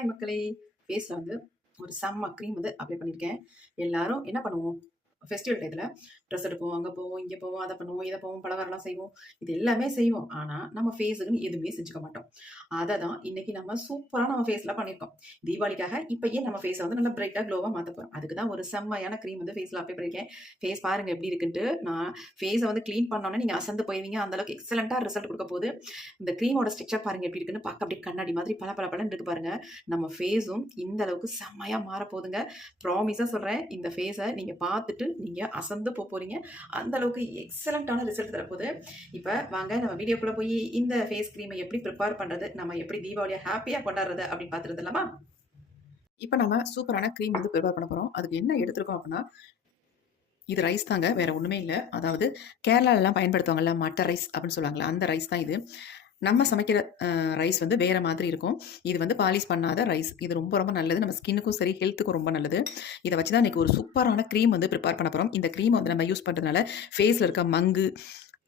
Hi மக்களே! ஃபேஸ்ல வந்து ஒரு செம்ம க்ரீம் வந்து அப்ளை பண்ணியிருக்கேன். எல்லாரும் என்ன பண்ணுவோம்? ஃபெஸ்டிவல் டயத்துல ட்ரெஸ் எடுப்போம், அங்க போவோம், இங்க போவோம், அத பண்ணுவோம், இத போவோம், பலகாரம்லாம் செய்வோம். இது எல்லாமே செய்வோம். ஆனா, நம்ம ஃபேஸுக்குன்னு எதுவுமே செஞ்சுக்க மாட்டோம். அத தான் இன்னைக்கு நம்ம சூப்பரா நம்ம ஃபேஸ்ல பண்ணியிருக்கோம். தீபாவளிக்காக இப்பயே நம்ம ஃபேஸ வந்து நல்லா பிரைட்டா, க்ளோவா மாத்த போறோம். அதுக்கு தான் ஒரு செம்மையான க்ரீம் வந்து ஃபேஸ்ல அப்ளை பண்ணியிருக்கேன். ஃபேஸ் பாருங்க எப்படி இருக்குன்ட்டு. நான் ஃபேஸ வந்து கிளீன் பண்ணோனே நீங்க அசந்து போயிருவீங்க. அந்த அளவுக்கு எக்ஸலன்ட்டா ரிசல்ட் குடுக்க போகுது. இந்த க்ரீமோட ஸ்ட்ரக்சர் பாருங்க எப்படி இருக்குன்னு. பார்க்க அப்படியே கண்ணாடி மாதிரி பளபளன்னு இருக்கு பாருங்க. நம்ம ஃபேஸும் இந்த அளவுக்கு செம்மையா மாறப்போகுதுங்க. ப்ராமிஸா சொல்றேன். இந்த ஃபேஸ நீங்க பார்த்துட்டு நீங்க அசந்து போறீங்க. அந்த அளவுக்கு எக்ஸலன்ட்டான ரிசல்ட் தரப்போகுது. இப்ப வாங்க நம்ம வீடியோக்குள்ள போய் இந்த ஃபேஸ் கிரீமை எப்படி ப்ரிப்பேர் பண்றது, நம்ம எப்படி தீபாவளிய ஹேப்பியா கொண்டாடுறது அப்படின்னு பார்த்துட்டு வந்துடலாமா? இப்ப நம்ம சூப்பரான கிரீம் வந்து ப்ரிப்பேர் பண்ண போறோம். அதுக்கு என்ன எடுத்திருக்கோம் அப்படின்னா, இது ரைஸ் தாங்க. வேற ஒண்ணுமே இல்ல. அதாவது கேரளாலலாம் பயன்படுத்துவாங்கல்ல, மட்ட ரைஸ் அப்படின்னு சொல்லுவாங்கல்ல, அந்த ரைஸ் தான் இது. நம்ம சமைக்கிற ரைஸ் வந்து வேற மாதிரி இருக்கும். இது வந்து பாலிஷ் பண்ணாத ரைஸ். இது ரொம்ப ரொம்ப நல்லது. நம்ம ஸ்கின்னுக்கும் சரி, ஹெல்த்துக்கும் ரொம்ப நல்லது. இத வச்சு தான் இன்னைக்கு ஒரு சூப்பரான கிரீம் வந்து ப்ரிப்பேர் பண்ண போறோம். இந்த கிரீம் வந்து நம்ம யூஸ் பண்றதுனால ஃபேஸ்ல இருக்க மங்கு,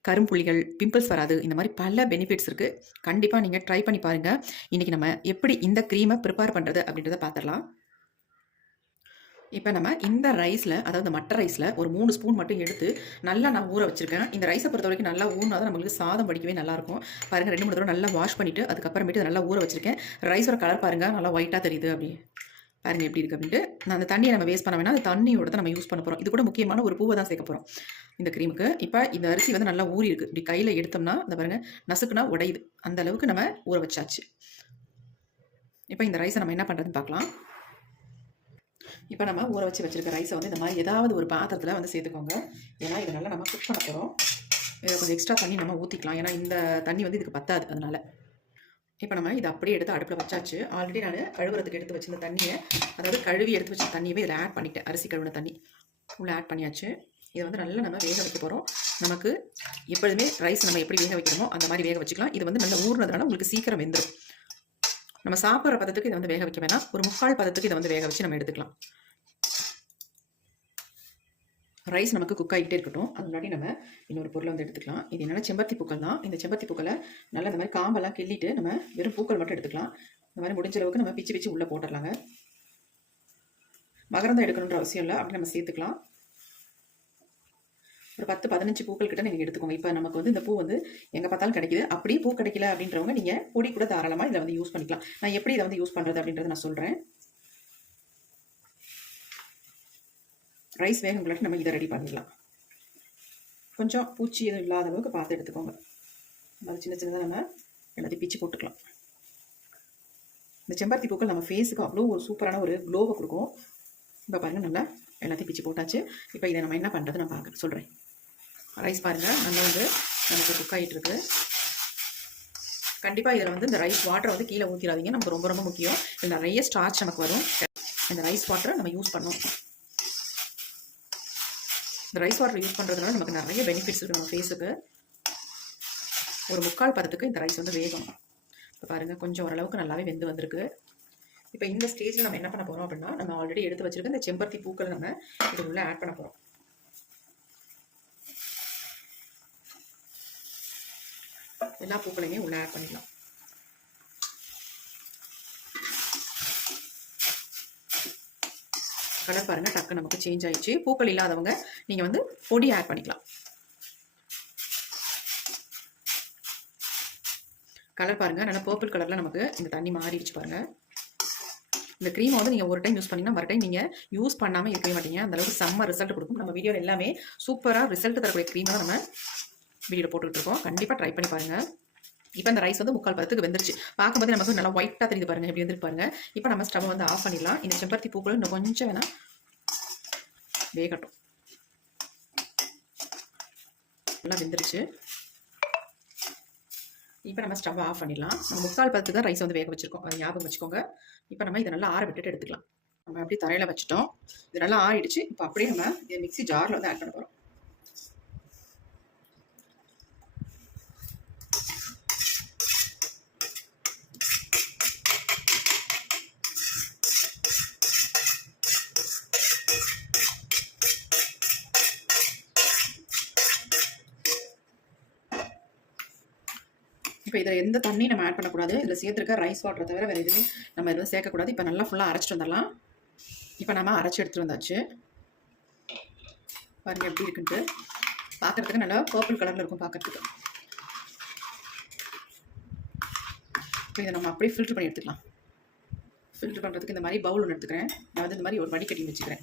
கரும்புள்ளிகள், பிம்பிள்ஸ் வராது. இந்த மாரி பல பெனிஃபிட்ஸ் இருக்கு. கண்டிப்பா நீங்க ட்ரை பண்ணி பாருங்க. இன்னைக்கு நம்ம எப்படி இந்த கிரீம ப்ரிப்பேர் பண்றது அப்படின்றத பார்த்துடலாம். இப்ப நம்ம இந்த ரைஸ்ல, அதாவது மட்ட ரைஸ்ல ஒரு 3 ஸ்பூன் மட்டும் எடுத்து நல்லா நான் ஊற வச்சிருக்கேன். இந்த ரைஸ பொறுத்தவரைக்கும் நல்லா ஊறுனா தான் நம்மளுக்கு சாதம் வடிக்கவே நல்லாயிருக்கும். பாருங்க 2, 3 தடவ நல்லா வாஷ் பண்ணிட்டு, அதுக்கப்புறமேட்டு நல்லா ஊற வச்சிருக்கேன். ரைஸோட கலர் பாருங்க நல்லா ஒயிட்டா தெரியுது அப்படி. பாருங்க எப்படி இருக்கு அப்படின்ட்டு. நான் அந்த தண்ணிய நம்ம வேஸ்ட் பண்ண வேணாம். அந்த தண்ணியோட தான் நம்ம யூஸ் பண்ண போறோம். இது கூட முக்கியமான ஒரு பூவ தான் சேர்க்க போறோம். இந்த கிரீமுக்கு. இப்ப இந்த அரிசி வந்து நல்லா ஊறி இருக்கு. இப்படி கையில எடுத்தோம்னா, இந்த பாருங்க நசுக்குனா உடையுது. அந்த அளவுக்கு நம்ம ஊற வச்சாச்சு. இப்ப இந்த ரைஸ நம்ம என்ன பண்றதுன்னு பார்க்கலாம். இப்போ நம்ம ஊற வச்சிருக்க ரைஸை வந்து இந்த மாதிரி ஏதாவது ஒரு பாத்திரத்தில் வந்து சேர்த்துக்கோங்க. ஏன்னா இதை நல்லா நம்ம குக் பண்ண போகிறோம். இதை கொஞ்சம் எக்ஸ்ட்ரா தண்ணி நம்ம ஊற்றிக்கலாம். ஏன்னா இந்த தண்ணி வந்து இதுக்கு பத்தாது. அதனால இப்போ நம்ம இதை அப்படியே எடுத்து அடுப்பில் வச்சாச்சு. ஆல்ரெடி நான் கழுவுறதுக்கு எடுத்து வச்சிருந்த தண்ணியை, அதாவது கழுவி எடுத்து வச்ச தண்ணியவே இதில் ஆட் பண்ணிட்டேன். அரிசி கழுவின தண்ணி உள்ளே ஆட் பண்ணியாச்சு. இதை வந்து நல்லா நம்ம வேக வைக்க போகிறோம். நமக்கு எப்பொழுதுமே ரைஸ் நம்ம எப்படி வேக வைக்கிறோமோ அந்த மாதிரி வேக வச்சுக்கலாம். இது வந்து நல்லா ஊறுனதுனால உங்களுக்கு சீக்கிரம் வெந்துடும். நம்ம சாப்பிட்ற பதத்துக்கு இதை வந்து வேக வைக்க வேணாம். ஒரு 3/4 பதத்துக்கு இதை வந்து வேக வச்சு நம்ம எடுத்துக்கலாம். ரைஸ் நமக்கு குக் ஆகிட்டே இருக்கட்டும். அது முன்னாடி நம்ம இன்னொரு பொருளை வந்து எடுத்துக்கலாம். இது என்னென்னா செம்பருத்தி பூக்கள் தான். இந்த செம்பருத்தி பூக்களை நல்லா இந்த மாதிரி காம்பெல்லாம் கிள்ளிட்டு நம்ம வெறும் பூக்கள் மட்டும் எடுத்துக்கலாம். இந்த மாதிரி முடிஞ்ச அளவுக்கு நம்ம பிச்சு உள்ளே போட்டுடலாங்க. மகரந்தம் எடுக்கணுன்ற அவசியம் இல்லை. அப்படி நம்ம சேர்த்துக்கலாம். ஒரு 10-15 பூக்கள் கிட்ட நீங்கள் எடுத்துக்கோங்க. இப்போ நமக்கு வந்து இந்த பூ வந்து எங்கே பார்த்தாலும் கிடைக்குது. அப்படியே பூ கிடைக்கல அப்படின்றவங்க நீங்கள் பொடி கூட தாராளமாக இதை வந்து யூஸ் பண்ணிக்கலாம். நான் எப்படி இதை வந்து யூஸ் பண்ணுறது அப்படின்றத நான் சொல்கிறேன். ரைஸ் வேகங்குள்ளாட்டி நம்ம இதை ரெடி பண்ணிடலாம். கொஞ்சம் பூச்சி எதுவும் இல்லாத அளவுக்கு பார்த்து எடுத்துக்கோங்க. அது சின்னதாக நம்ம எல்லாத்தையும் பிச்சு போட்டுக்கலாம். இந்த செம்பருத்தி பூக்கள் நம்ம ஃபேஸுக்கு அவ்வளோ ஒரு சூப்பரான ஒரு க்ளோவை கொடுக்கும். இப்போ பாருங்கள் நல்லா எல்லாத்தையும் பிச்சு போட்டாச்சு. இப்போ இதை நம்ம என்ன பண்ணுறது நான் சொல்கிறேன். ரைஸ் பாருங்கள் நல்லா வந்து நமக்கு குக் ஆகிட்டு இருக்கு. கண்டிப்பாக இதில் வந்து இந்த ரைஸ் வாட்டரை வந்து கீழே ஊற்றிடாதீங்க. நமக்கு ரொம்ப ரொம்ப முக்கியம். இதில் நிறைய ஸ்டார்ச் நமக்கு வரும். இந்த ரைஸ் வாட்டரை நம்ம யூஸ் பண்ணோம். இந்த ரைஸ் வாட்டர் யூஸ் பண்ணுறதுனால நமக்கு நிறைய பெனிஃபிட்ஸ் இருக்குது நம்ம ஃபேஸுக்கு. ஒரு 3/4 பதத்துக்கு இந்த ரைஸ் வந்து வேகும். இப்போ பாருங்கள் கொஞ்சம் ஓரளவுக்கு நல்லாவே வெந்து வந்திருக்கு. இப்போ இந்த ஸ்டேஜில் நம்ம என்ன பண்ண போகிறோம் அப்படின்னா, நம்ம ஆல்ரெடி எடுத்து வச்சுருக்க இந்த செம்பருத்தி பூக்களை நம்ம இது உள்ளே ஆட் பண்ண போகிறோம். எல்லா பூக்களையுமே உள்ளே ஆட் பண்ணிக்கலாம். கலர் பாருங்கள் டக்கு நமக்கு சேஞ்ச் ஆயிடுச்சு. பூக்கள் இல்லாதவங்க நீங்கள் வந்து பொடி ஆட் பண்ணிக்கலாம். கலர் பாருங்கள் நல்லா பர்பிள் கலரில் நமக்கு இந்த தண்ணி மாறிடுச்சு பாருங்கள். இந்த க்ரீமை வந்து நீங்கள் ஒரு டைம் யூஸ் பண்ணிங்கன்னா மறு டைம் நீங்கள் யூஸ் பண்ணாமல் இருக்கவே மாட்டீங்க. அந்தளவுக்கு செம்ம ரிசல்ட் கொடுக்கும். நம்ம வீடியோவில் எல்லாமே சூப்பராக ரிசல்ட் தரக்கூடிய க்ரீமை தான் நம்ம வீடியோவில் போட்டுக்கிட்டு இருக்கோம். கண்டிப்பாக ட்ரை பண்ணி பாருங்கள். இப்போ இந்த ரைஸ் வந்து 3/4 பதத்துக்கு வெந்துருச்சு. பார்க்கும்போது நமக்கு நல்லா ஒயிட்டாக தெரியுது பாருங்கள். எப்படி வந்துருக்கு பாருங்கள். இப்போ நம்ம ஸ்டவ் வந்து ஆஃப் பண்ணிடலாம். இந்த செம்பருத்தி பூக்கள் இன்னும் கொஞ்சம் வேணால் வேகட்டும். நல்லா வெந்துருச்சு. இப்போ நம்ம ஸ்டவ் ஆஃப் பண்ணிடலாம். நம்ம 3/4 பதத்துக்கு தான் ரைஸ் வந்து வேக வச்சுருக்கோம். அதை ஞாபகம் வச்சுக்கோங்க. இப்போ நம்ம இதை நல்லா ஆற விட்டுட்டு எடுத்துக்கலாம். நம்ம அப்படியே தரையில் வச்சுட்டோம். இது நல்லா ஆறிடுச்சு. இப்போ அப்படியே நம்ம இதை மிக்ஸி ஜாரில் வந்து ஆட் பண்ண போகிறோம். இப்போ இதில் எந்த தண்ணியும் நம்ம ஆட் பண்ணக்கூடாது. இதில் சேர்த்துருக்க ரைஸ் வாட்டரை தவிர வேறு எதுவுமே நம்ம எதுவும் சேர்க்கக்கூடாது. இப்போ நல்லா ஃபுல்லாக அரைச்சிட்டு வந்துடலாம். இப்போ நம்ம அரைச்சி எடுத்துகிட்டு வந்தாச்சு. பாருங்கள் எப்படி இருக்குன்ட்டு. பார்க்குறதுக்கு நல்லா பர்பிள் கலரில் இருக்கும் பார்க்குறதுக்கு. இப்போ இதை நம்ம அப்படியே ஃபில்ட்ரு பண்ணி எடுத்துக்கலாம். ஃபில்ட்ரு பண்ணுறதுக்கு இந்த மாதிரி பவுல் ஒன்று எடுத்துக்கிறேன். நான் வந்து இந்த மாதிரி ஒரு வடிகட்டி வச்சுக்கிறேன்.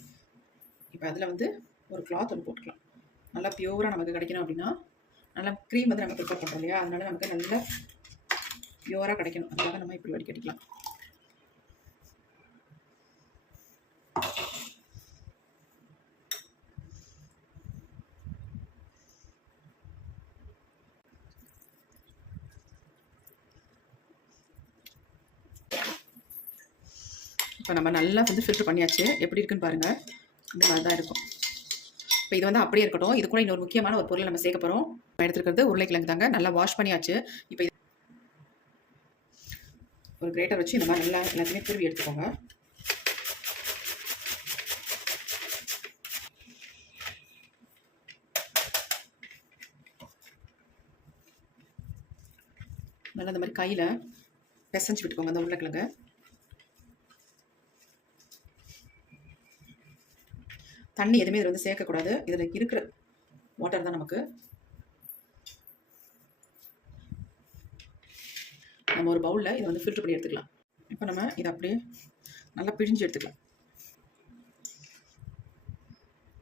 இப்போ அதில் வந்து ஒரு கிளாத் ஒன்று போட்டுக்கலாம். நல்லா பியூராக நமக்கு கிடைக்கணும் அப்படின்னா, நல்லா க்ரீம் வந்து நம்ம ப்ரிப்பேர் பண்ணுறோம் இல்லையா, அதனால நமக்கு நல்லா பியூராக கிடைக்கணும். அதுக்காக நம்ம இப்படி வடிகட்டிக்கலாம். இப்போ நம்ம நல்லா வந்து ஃபில்ட்ரு பண்ணியாச்சு. எப்படி இருக்குன்னு பாருங்கள். இந்த மாதிரி தான் இருக்கும். இப்போ இது வந்து அப்படியே இருக்கட்டும். இது கூட இன்னொரு முக்கியமான ஒரு பொருளை நம்ம சேர்க்க போகிறோம். எடுத்துக்கிறது உருளைக்கிழங்கு தாங்க. நல்லா வாஷ் பண்ணியாச்சு. இப்போ ஒரு கிரேட்டர் வச்சு இந்த மாதிரி நல்லா எல்லாத்தையுமே துருவி எடுத்துக்கோங்க. நல்லா இந்த மாதிரி கையில் பிசைஞ்சு விட்டுக்கோங்க அந்த உருளைக்கிழங்கு. தண்ணி எதுவுமே இதில் வந்து சேர்க்கக்கூடாது. இதில் இருக்கிற வாட்டர் தான் நமக்கு. நம்ம ஒரு பவுலில் இதை வந்து ஃபில்ட்ரு பண்ணி எடுத்துக்கலாம். இப்போ நம்ம இதை அப்படியே நல்லா பிழிஞ்சு எடுத்துக்கலாம்.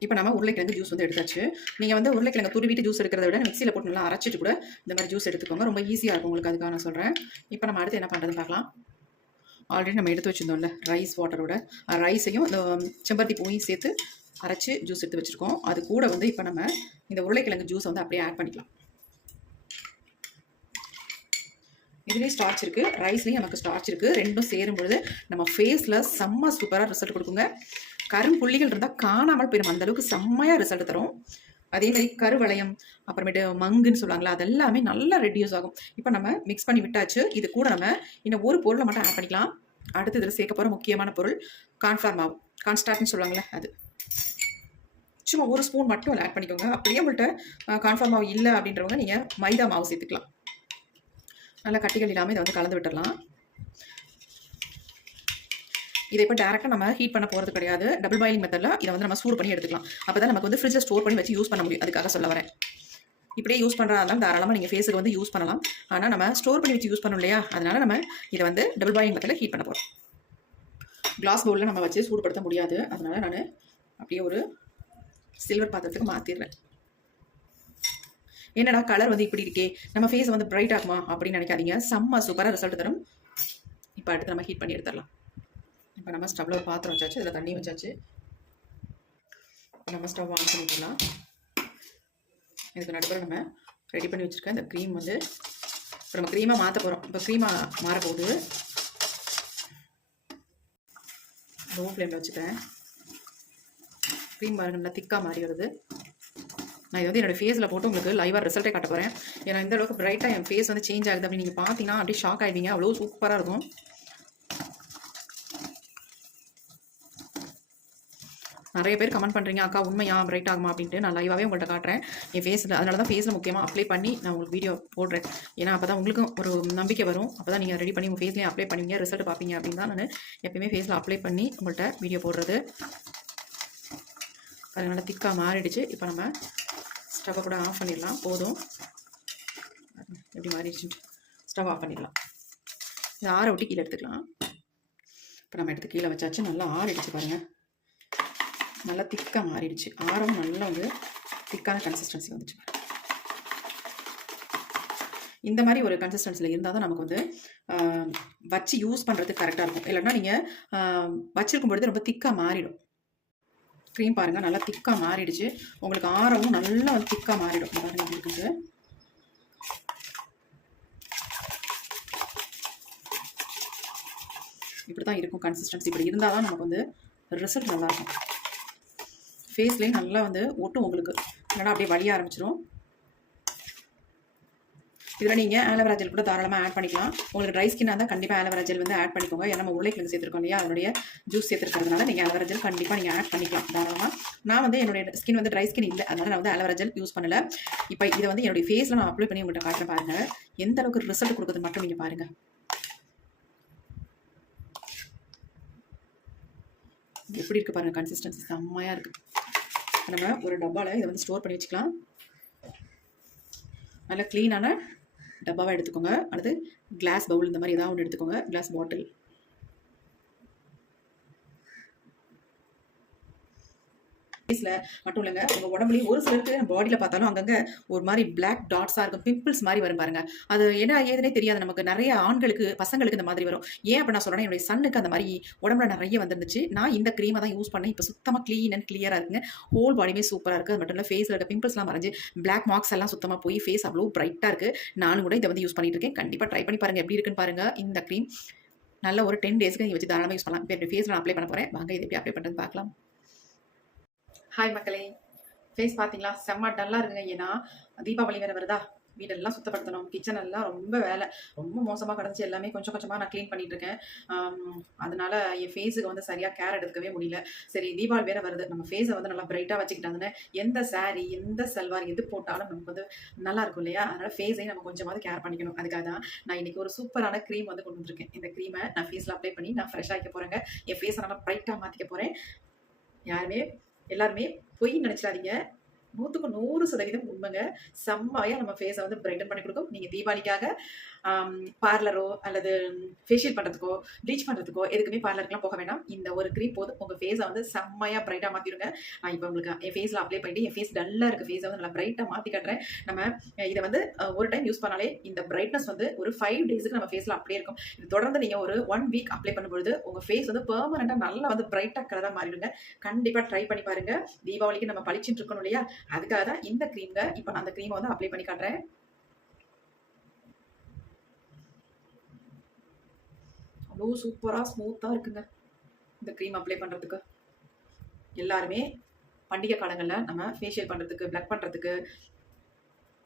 இப்போ நம்ம உருளைக்கிழங்கு ஜூஸ் வந்து எடுத்தாச்சு. நீங்கள் வந்து உருளைக்கிழங்கு துருவிட்டு ஜூஸ் எடுக்கிறத விட மிக்சியில் போட்டு நல்லா அரைச்சிட்டு கூட இந்த மாதிரி ஜூஸ் எடுத்துக்கோங்க. ரொம்ப ஈஸியாக இருக்கும் உங்களுக்கு. அதுக்காக நான் சொல்கிறேன். இப்போ நம்ம அடுத்து என்ன பண்ணுறதுன்னு பார்க்கலாம். ஆல்ரெடி நம்ம எடுத்து வச்சுருந்தோம்ல ரைஸ் வாட்டரோட ரைஸையும் இந்த செம்பருத்தி பூவையும் சேர்த்து அரைச்சி ஜூஸ் எடுத்து வச்சுருக்கோம். அது கூட வந்து இப்போ நம்ம இந்த உருளைக்கிழங்கு ஜூஸ் வந்து அப்படியே ஆட் பண்ணிக்கலாம். இதுலேயும் ஸ்டார்ச் இருக்குது, ரைஸ்லேயும் நமக்கு ஸ்டார்ச் இருக்குது. ரெண்டும் சேரும் பொழுது நம்ம ஃபேஸில் செம்ம சூப்பராக ரிசல்ட் கொடுக்குங்க. கரும்புள்ளிகள் இருந்தால் காணாமல் போயிடும். அந்தளவுக்கு செம்மையாக ரிசல்ட் தரும். அதேமாதிரி கருவளையம், அப்புறமேட்டு மங்குன்னு சொல்லுவாங்களா, அதெல்லாமே நல்லா ரெடியூஸ் ஆகும். இப்போ நம்ம மிக்ஸ் பண்ணி விட்டாச்சு. இது கூட நம்ம இன்னும் ஒரு பொருளை மட்டும் ஆட் பண்ணிக்கலாம். அடுத்து இதில் சேர்க்க போகிற முக்கியமான பொருள் கார்ன்ஃப்ளவர் மாவு, கார்ன்ஸ்டார்ச்னு சொல்லுவாங்களே அது. சும்மா ஒரு ஸ்பூன் மட்டும் ஆட் பண்ணிக்கோங்க. அப்படியே உங்கள்கிட்ட கார்ன்ஃப்ளவர் மாவு இல்லை அப்படின்றவங்க நீங்கள் மைதா மாவு சேர்த்துக்கலாம். நல்லா கட்டிகள் இல்லாமல் இதை வந்து கலந்து விட்டுடலாம். இதை இப்போ டேரெக்டாக நம்ம ஹீட் பண்ண போகிறது கிடையாது. டபுள் பாயிலிங் மெத்தடில் இதை வந்து நம்ம சூடு பண்ணி எடுத்துக்கலாம். அப்போ தான் நமக்கு வந்து ஃப்ரிட்ஜில் ஸ்டோர் பண்ணி வச்சு யூஸ் பண்ண முடியும். அதுக்காக சொல்ல வரேன். இப்படியே யூஸ் பண்ணுறதா இருந்தாலும் தாராளமாக நீங்கள் ஃபேஸுக்கு வந்து யூஸ் பண்ணலாம். ஆனால் நம்ம ஸ்டோர் பண்ணி வச்சு யூஸ் பண்ணணும் இல்லையா, அதனால் நம்ம இதை வந்து டபுள் பாயிலிங் மெத்தடில் ஹீட் பண்ண போகிறோம். கிளாஸ் பவுலில் நம்ம வச்சு சூடுபடுத்த முடியாது. அதனால் நான் அப்படியே ஒரு சில்வர் பாத்திரத்துக்கு மாற்றிடுறேன். என்னடா கலர் வந்து இப்படி இருக்கே, நம்ம ஃபேஸ் வந்து பிரைட் ஆகுமா அப்படின்னு நினைக்காதீங்க. செம்ம சூப்பராக ரிசல்ட் தரும். இப்போ அடுத்து நம்ம ஹீட் பண்ணி எடுத்துடலாம். இப்போ நம்ம ஸ்டவ்வில் ஒரு பாத்திரம் வச்சாச்சு, இதில் தண்ணி வச்சாச்சு. நம்ம ஸ்டவ் ஆன் பண்ணிக்கலாம். இதுக்கு நடுவில் நம்ம ரெடி பண்ணி வச்சுருக்க இந்த க்ரீம் வந்து இப்போ நம்ம க்ரீமாக மாற்ற போகிறோம். இப்போ க்ரீமாக மாறப்போகுது. லோ ஃப்ளேமில் வச்சுக்கிறேன். க்ரீம் பாருங்கள் நல்லா திக்காக மாறி வருது. நான் இது வந்து என்னோடய ஃபேஸில் போட்டு உங்களுக்கு லைவாக ரிசல்ட்டே காட்ட போகிறேன். ஏன்னா இந்த அளவுக்கு பிரைட்டாக என் ஃபேஸ் வந்து சேஞ்ச் ஆகுது அப்படின்னு நீங்கள் பார்த்தீங்கன்னா அப்படியே ஷாக் ஆகிடுவீங்க. அவ்வளோ சூப்பராக இருக்கும். நிறைய பேர் கமெண்ட் பண்ணுறீங்க, அக்கா உண்மையா பிரைட் ஆகுமா அப்படின்ட்டு. நான் லைவாகவே உங்கள்கிட்ட காட்டுறேன் என் ஃபேஸில். அதனால தான் ஃபேஸில் முக்கியமாக அப்ளை பண்ணி நான் உங்களுக்கு வீடியோ போடுறேன். ஏன்னா அப்போ தான் உங்களுக்கும் ஒரு நம்பிக்கை வரும். அப்போ தான் நீங்கள் ரெடி பண்ணி உங்கள் ஃபேஸ்லேயே அப்ளை பண்ணுவீங்க, ரிசல்ட் பார்ப்பீங்க அப்படின்னு தான் நான் எப்பயுமே ஃபேஸில் அப்ளை பண்ணி உங்கள்கிட்ட வீடியோ போடுறது. அது நல்லா திக்காக மாறிடுச்சு. இப்போ நம்ம ஸ்டவ்வை கூட ஆஃப் பண்ணிடலாம். போதும், எப்படி மாறிடுச்சு. ஸ்டவ் ஆஃப் பண்ணிடலாம். இதை ஆற விட்டு கீழே எடுத்துக்கலாம். இப்போ நம்ம எடுத்து கீழே வச்சாச்சு. நல்லா ஆறிடுச்சு பாருங்கள். நல்லா திக்காக மாறிடுச்சு. ஆரம் நல்லா வந்து திக்கான கன்சிஸ்டன்சி வந்துச்சு. இந்த மாதிரி ஒரு கன்சிஸ்டன்சியில் இருந்தால் தான் நமக்கு வந்து வச்சு யூஸ் பண்ணுறதுக்கு கரெக்டாக இருக்கும். இல்லைன்னா நீங்கள் வச்சிருக்கும் பொழுது ரொம்ப திக்காக மாறிடும். க்ரீம் பாருங்கள் நல்லா திக்காக மாறிடுச்சு. உங்களுக்கு ஆரமும் நல்லா வந்து திக்காக மாறிடும். பாருங்கள் எப்படி இருக்குது. இப்படி தான் இருக்கும் கன்சிஸ்டன்சி. இப்படி இருந்தால் தான் நமக்கு வந்து ரிசல்ட் நல்லாயிருக்கும். ஃபேஸ்லேயும் நல்லா வந்து ஒட்டும் உங்களுக்கு. இல்லைனா அப்படியே வலிய ஆரம்பிச்சிடும். இதில் நீங்கள் ஆலோவேரா ஜெல் கூட தாராளமாக ஆட் பண்ணிக்கலாம். உங்களுக்கு ட்ரை ஸ்கின்னாக இருந்தால் கண்டிப்பாக ஆலோவேரா ஜெல் வந்து ஆட் பண்ணிக்கோங்க. ஏன்னா நம்ம உருளைக்கிழங்கு சேர்த்துருக்கோம் இல்லையா, அதனுடைய ஜூஸ் சேர்த்துருக்கிறதுனால நீங்கள் ஆலோவேரா ஜெல் கண்டிப்பாக நீங்கள் ஆட் பண்ணிக்கலாம் தாராளமாக. நான் வந்து என்னுடைய ஸ்கின் வந்து ட்ரை ஸ்கின் இல்லை, அதனால் நான் வந்து ஆலோவேரா ஜெல் யூஸ் பண்ணலை. இப்போ இதை வந்து என்னுடைய ஃபேஸில் நான் அப்ளை பண்ணி உங்கள்கிட்ட காட்டுறேன் பாருங்கள், எந்த அளவுக்கு ரிசல்ட் கொடுக்குறது மட்டும் நீங்கள் பாருங்கள். எப்படி இருக்குது பாருங்கள், கன்சிஸ்டன்சி செம்மையாக இருக்குது. நம்ம ஒரு டப்பாவில் இதை வந்து ஸ்டோர் பண்ணி வச்சுக்கலாம். நல்லா க்ளீனான டப்பாவாக எடுத்துக்கோங்க. அடுத்து கிளாஸ் பவுல் இந்த மாதிரி ஏதாவது ஒன்று எடுத்துக்கோங்க, கிளாஸ் பாட்டில். ஃபேஸில் மட்டும் இல்லைங்க, உங்கள் உடம்புலையும் ஒரு சிலருக்கு பாடியில் பார்த்தாலும் அங்கங்கே ஒரு மாதிரி பிளாக் டாட்ஸாக இருக்கும், பிம்பிள்ஸ் மாதிரி வரும் பாருங்க. அது என்ன ஏதுனே தெரியாது நமக்கு. நிறைய ஆண்களுக்கு பசங்களுக்கு இந்த மாதிரி வரும். ஏன் அப்படி நான் சொல்கிறேன், என்னுடைய சன்னுக்கு அந்த மாதிரி உடம்புல நிறைய வந்துருந்துச்சு. நான் இந்த க்ரீமை தான் யூஸ் பண்ணேன். இப்போ சுத்தமாக க்ளீன் அண்ட் கிளியராக இருக்குங்க. ஹோல் பாடியுமே சூப்பராக இருக்குது. அது மட்டும் இல்லை, ஃபேஸில் இருக்க பிம்பிள்ஸ்லாம் மறைஞ்சு பிளாக் மார்க்ஸ் எல்லாம் சுத்தமாக போய் ஃபேஸ் அவ்வளோ பிரைட்டாக இருக்குது. நானும் கூட இதை வந்து யூஸ் பண்ணிட்டு இருக்கேன். கண்டிப்பாக ட்ரை பண்ணி பாருங்கள் எப்படி இருக்குன்னு பாருங்கள். இந்த க்ரீம் நல்ல ஒரு 10 டேஸ்க்கு நீங்கள் வச்சு தாராளமாக யூஸ் பண்ணலாம். இப்போ என்னுடைய ஃபேஸில் நான் அப்ளை பண்ண போகிறேன். வாங்க இது எப்படி அப்ளை பண்ணுறது பார்க்கலாம். ஹாய் மக்களே, ஃபேஸ் பார்த்தீங்களா செம்ம டல்லாக இருக்குங்க. ஏன்னா தீபாவளி வேறு வருதா, வீடெல்லாம் சுத்தப்படுத்தணும், கிச்சன் எல்லாம் ரொம்ப வேலை, ரொம்ப மோசமாக கிடந்துச்சு. எல்லாமே கொஞ்சம் கொஞ்சமாக நான் க்ளீன் பண்ணிட்டு இருக்கேன். அதனால என் ஃபேஸுக்கு வந்து சரியாக கேர் எடுக்கவே முடியல. சரி தீபாவளி வேறு வருது, நம்ம ஃபேஸை வந்து நல்லா பிரைட்டாக வச்சுக்கிட்டாங்கன்னு எந்த சாரீ எந்த சல்வார் எது போட்டாலும் நமக்கு வந்து நல்லா இருக்கும் இல்லையா. அதனால் ஃபேஸையும் நம்ம கொஞ்சமாவது கேர் பண்ணிக்கணும். அதுக்காக தான் நான் இன்றைக்கி ஒரு சூப்பரான க்ரீம் வந்து கொண்டு வந்திருக்கேன். இந்த க்ரீமை நான் ஃபேஸில் அப்ளை பண்ணி நான் ஃப்ரெஷ் ஆகிக்க போகிறேங்க. என் ஃபேஸை நல்லா பிரைட்டாக மாற்றிக்க போகிறேன். எல்லாருமே பொய் நினைச்சிடாதீங்க, 100க்கு 100% உண்மைங்க. செம்மையாக நம்ம ஃபேஸை வந்து பிரைட்டன் பண்ணி கொடுக்கும். நீங்கள் தீபாவளிக்காக பார்லரோ அல்லது ஃபேஷியல் பண்ணுறதுக்கோ ப்ளீச் பண்ணுறதுக்கோ எதுக்குமே பார்லருக்குலாம் போக வேண்டாம். இந்த ஒரு க்ரீம் போதும் உங்கள் ஃபேஸை வந்து செம்மையாக பிரைட்டாக மாற்றிடுங்க. நான் இப்போ உங்களுக்கு என் ஃபேஸில் அப்ளை பண்ணிட்டு என் ஃபேஸ் டல்லாக இருக்குது, ஃபேஸை வந்து நல்லா பிரைட்டாக மாற்றி காட்டுறேன். நம்ம இதை வந்து ஒரு டைம் யூஸ் பண்ணாலே இந்த பிரைட்னஸ் வந்து ஒரு 5 டேஸுக்கு நம்ம ஃபேஸில் அப்படியே இருக்கும். இது தொடர்ந்து நீங்கள் ஒரு 1 வீக் அப்ளை பண்ணும்பொழுது உங்கள் ஃபேஸ் வந்து பெர்மனெண்ட்டாக நல்லா வந்து பிரைட்டாக கலராக மாறிடுங்க. கண்டிப்பாக ட்ரை பண்ணி பாருங்கள். தீபாவளிக்கு நம்ம பளிச்சுட்டு இருக்கணும் இல்லையா, அதுக்காக தான் இந்த க்ரீம்ங்க. இப்போ நான் அந்த க்ரீமை வந்து அப்ளை பண்ணி காட்டுறேன். அவ்வளோ சூப்பராக ஸ்மூத்தாக இருக்குங்க இந்த க்ரீம் அப்ளை பண்ணுறதுக்கு. எல்லாருமே பண்டிகை காலங்களில் நம்ம ஃபேஷியல் பண்ணுறதுக்கு ப்ளக் பண்ணுறதுக்கு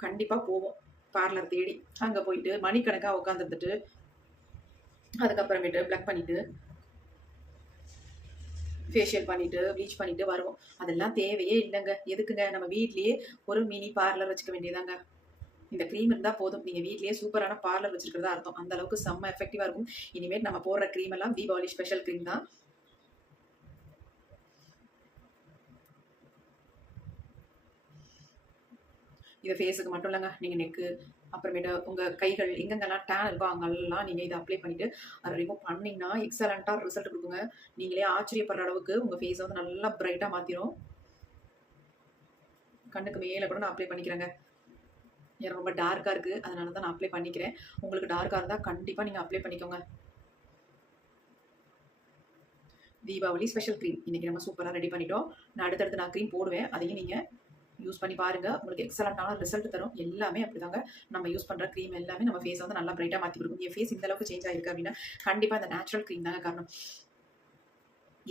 கண்டிப்பாக போவோம் பார்லர் தேடி. அங்கே போயிட்டு மணிக்கணக்காக உட்காந்துருந்துட்டு அதுக்கப்புறமேட்டு ப்ளக் பண்ணிவிட்டு ஃபேஷியல் பண்ணிவிட்டு ப்ளீச் பண்ணிவிட்டு வருவோம். அதெல்லாம் தேவையே இல்லைங்க. எதுக்குங்க, நம்ம வீட்லேயே ஒரு மினி பார்லர் வச்சுக்க வேண்டியதாங்க. இந்த க்ரீம் இருந்தால் போதும், நீங்கள் வீட்லேயே சூப்பரான பார்லர் வச்சுருக்கிறதா அர்த்தம். அந்த அளவுக்கு செம்ம எஃபெக்டிவாக இருக்கும். இனிமேல் நம்ம போடுற க்ரீம் எல்லாம் தீபாவளி ஸ்பெஷல் க்ரீம் தான். இது ஃபேஸுக்கு மட்டும் இல்லைங்க, நீங்கள் நெக்கு அப்புறமேட்டு உங்கள் கைகள் எங்கெங்கெல்லாம் டேன் இருக்கோ அங்கெல்லாம் நீங்கள் இதை அப்ளை பண்ணிவிட்டு அதை ரிமூவ் பண்ணிங்கன்னா எக்ஸலண்ட்டாக ரிசல்ட் கொடுக்குங்க. நீங்களே ஆச்சரியப்படுற அளவுக்கு உங்கள் ஃபேஸை வந்து நல்லா பிரைட்டாக மாற்றிடும். கண்ணுக்கு மேலே கூட நான் அப்ளை பண்ணிக்கிறேங்க. எனக்கு ரொம்ப டார்க்காக இருக்குது, அதனால தான் நான் அப்ளை பண்ணிக்கிறேன். உங்களுக்கு டார்க்காக இருந்தால் கண்டிப்பாக நீங்கள் அப்ளை பண்ணிக்கோங்க. தீபாவளி ஸ்பெஷல் க்ரீம் இன்றைக்கி நம்ம சூப்பராக ரெடி பண்ணிட்டோம். நான் அடுத்தடுத்து நான் க்ரீம் போடுவேன், அதையும் நீங்கள் யூஸ் பண்ணி பாருங்கள். உங்களுக்கு எக்ஸலண்ட்டான ரிசல்ட் தரும். எல்லாமே அப்படிதாங்க, நம்ம யூஸ் பண்ணுற க்ரீம் எல்லாமே நம்ம ஃபேஸை வந்து நல்லா பிரைட்டாக மாற்றி கொடுக்கும். என் ஃபேஸ் இந்த அளவுக்கு சேஞ்ச் ஆகிருக்கு அப்படின்னா கண்டிப்பாக இந்த நேச்சுரல் க்ரீம் தாங்க காரணம்.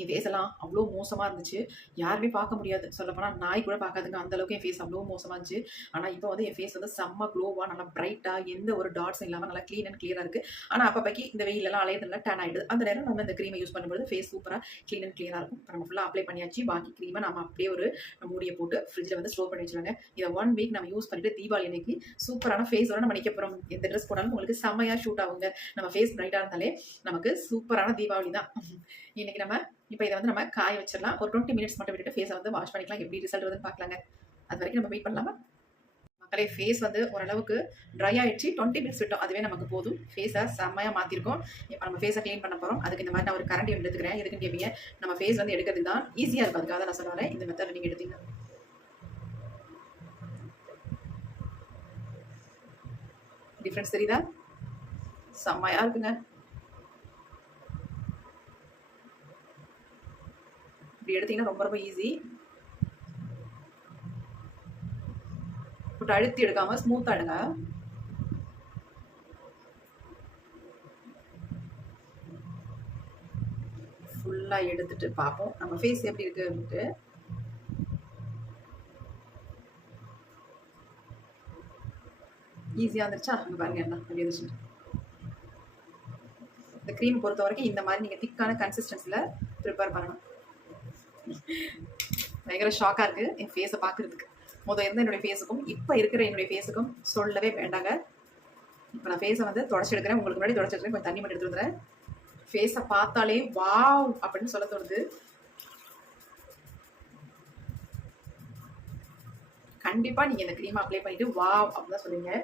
என் ஃபேஸ் எல்லாம் அவ்வளோ மோசமாக இருந்துச்சு, யாருமே பார்க்க முடியாது. சொல்லப்போனால் நாய் கூட பார்க்காதுங்க, அந்தளவுக்கு என் ஃபேஸ் அவ்வளோ மோசமாக இருந்துச்சு. ஆனால் இப்போ வந்து என் ஃபேஸ் வந்து செம்ம க்ளோவாக நல்லா பிரைட்டாக எந்த ஒரு டாட்ஸும் இல்லாமல் நல்லா க்ளீன் அண்ட் கிளியராக இருக்குது. ஆனால் அப்பப்போக்கி இந்த வெயிலெல்லாம் அலையதுல டேன் ஆகிடுது. அந்த நேரம் நம்ம இந்த க்ரீமை யூஸ் பண்ணும்போது ஃபேஸ் சூப்பராக க்ளீன் அண்ட் கிளியராக இருக்கும். இப்போ நம்ம ஃபுல்லாக அப்ளை பண்ணியாச்சு. பாக்கி க்ரீமை நம்ம அப்படியே ஒரு மூடியை போட்டு ஃப்ரிட்ஜில் வந்து ஸ்டோர் பண்ணி வச்சுருவாங்க. இதை 1 வீக் நம்ம யூஸ் பண்ணிட்டு தீபாவளி அன்னைக்கு சூப்பரான ஃபேஸோட நம்ம நிற்க போகிறோம். எந்த ட்ரெஸ் போனாலும் உங்களுக்கு செம்மையாக ஷூட் ஆகுங்க. நம்ம ஃபேஸ் பிரைட்டாக இருந்தாலே நமக்கு சூப்பரான தீபாவளி தான். இன்னைக்கு நம்ம இப்போ இதை வந்து நம்ம காய வச்சிடலாம். ஒரு 20 மினிட்ஸ் மட்டும் விட்டுட்டு ஃபேஸை வந்து வாஷ் பண்ணிக்கலாம். எப்படி ரிசல்ட் வருதுன்னு பார்க்கலாங்க. அது வரைக்கும் நம்ம வெயிட் பண்ணலாமா மக்களே? ஃபேஸ் வந்து ஓரளவுக்கு ட்ரை ஆகிடுச்சு. 20 மினிட்ஸ் விட்டோம், அதுவே நமக்கு போதும். ஃபேஸை செம்மையாக மாற்றிருக்கோம். இப்போ நம்ம ஃபேஸை க்ளீன் பண்ண போகிறோம். அதுக்கு இந்த மாதிரி நான் ஒரு கரண்டி எடுத்துக்கிறேன். எதுக்குன்னு கேட்பீங்க, நம்ம ஃபேஸ் வந்து எடுக்கிறதுக்கு தான் ஈஸியாக இருக்கும். அதுக்காக தான் நான் சொல்லுவேன் இந்த மெத்தட் நீங்கள் எடுத்தீங்க. டிஃப்ரென்ஸ் தெரியுதா? செம்மையாக இருக்குங்க. இப்படி எடுத்தீங்கன்னா ரொம்ப ரொம்ப ஈஸி. போட்டு அழுத்தி எடுக்காம ஸ்மூத்தாக எடுங்க. ஃபுல்லாக எடுத்துட்டு பார்ப்போம் நம்ம ஃபேஸ் எப்படி இருக்கு அப்படின்ட்டு. ஈஸியாக வந்துருச்சா? அங்கே பாருங்க என்ன அப்படி இருந்துச்சு. இந்த க்ரீம் பொறுத்த வரைக்கும் இந்த மாதிரி நீங்கள் திக்கான கன்சிஸ்டன்சியில் ப்ரிப்பேர் பண்ணணும். பயங்கர ஷாக்காக இருக்குது என் ஃபேஸை பார்க்குறதுக்கு. இருந்த என்னுடைய ஃபேஸுக்கும் இப்போ இருக்கிற என்னுடைய ஃபேஸுக்கும் சொல்லவே வேண்டாங்க. இப்போ நான் ஃபேஸை வந்து தொடச்சி எடுக்கிறேன். உங்களுக்கு முன்னாடி தொடச்சி எடுக்கிறேன். கொஞ்சம் தண்ணி மட்டும் எடுத்து வந்துடுறேன். ஃபேஸை பார்த்தாலே வாவ் அப்படின்னு சொல்ல தோணுது. கண்டிப்பாக நீங்கள் இந்த க்ரீமை அப்ளை பண்ணிவிட்டு வாவ் அப்படின்னு தான் சொல்லுவீங்க.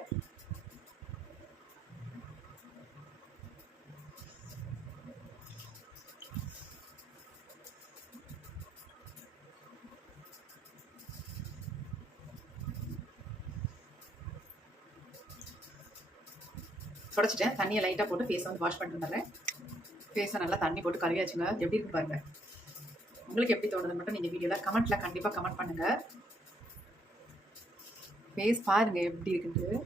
தொடச்சிட்டேன். தண்ணியை லைட்டாக போட்டு ஃபேஸை வந்து வாஷ் பண்ணிட்டு வந்துடுறேன். ஃபேஸை நல்லா தண்ணி போட்டு கழுவியாச்சுங்க. எப்படி இருக்கு பாருங்க. உங்களுக்கு எப்படி தோணுது மட்டும் நீங்கள் வீடியோவில் கமெண்ட்டில் கண்டிப்பாக கமெண்ட் பண்ணுங்கள். ஃபேஸ் பாருங்க எப்படி இருக்குன்ட்டு.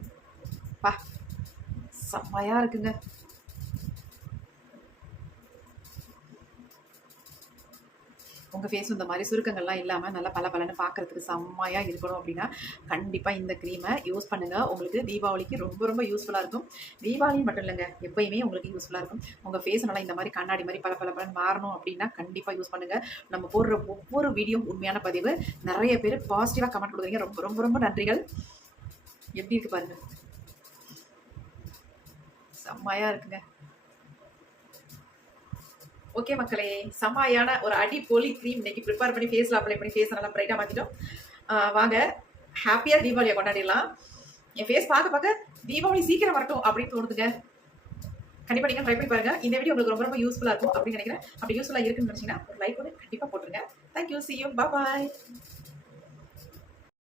பா செம்மையாக இருக்குங்க. உங்கள் ஃபேஸும் இந்த மாதிரி சுருக்கங்கள்லாம் இல்லாமல் நல்லா பலன்னு பார்க்குறதுக்கு செம்மையாக இருக்கணும் அப்படின்னா கண்டிப்பாக இந்த க்ரீமை யூஸ் பண்ணுங்கள். உங்களுக்கு தீபாவளிக்கு ரொம்ப யூஸ்ஃபுல்லாக இருக்கும். தீபாவளி மட்டும் இல்லைங்க, எப்போயுமே உங்களுக்கு யூஸ்ஃபுல்லாக இருக்கும். உங்கள் ஃபேஸ் நல்லா இந்த மாதிரி கண்ணாடி மாதிரி பலன்னு மாறணும் அப்படின்னா கண்டிப்பாக யூஸ் பண்ணுங்கள். நம்ம போடுற ஒவ்வொரு வீடியோ உண்மையான பதிவு. நிறைய பேர் பாசிட்டிவாக கமெண்ட் கொடுக்குறீங்க. ரொம்ப நன்றிகள். எப்படி இருக்குது பாருங்கள். செம்மையாக இருக்குங்க. ஓகே மக்களே, செம்மையான ஒரு அடிப்பொலி க்ரீம் இன்னைக்கு ப்ரிப்பேர் பண்ணி ஃபேஸில் அப்ளை பண்ணி ஃபேஸ் நல்லா பிரைட்டாக மாற்றிட்டோம். வாங்க ஹாப்பியாக தீபாவளியை கொண்டாடிடலாம். என் ஃபேஸ் பார்க்க தீபாவளி சீக்கிரம் வரட்டும் அப்படின்னு தோணுதுங்க. கண்டிப்பாக நீங்கள் ட்ரை பண்ணி பாருங்கள். இந்த வீடியோ உங்களுக்கு ரொம்ப யூஸ்ஃபுல்லாக இருக்கும் அப்படின்னு நினைக்கிறேன். அப்படி யூஸ்ஃபுல்லாக இருக்குன்னு நினச்சிங்கன்னா ஒரு லைக் வந்து கண்டிப்பாக போட்டுருங்க. Thank you, see you, bye bye.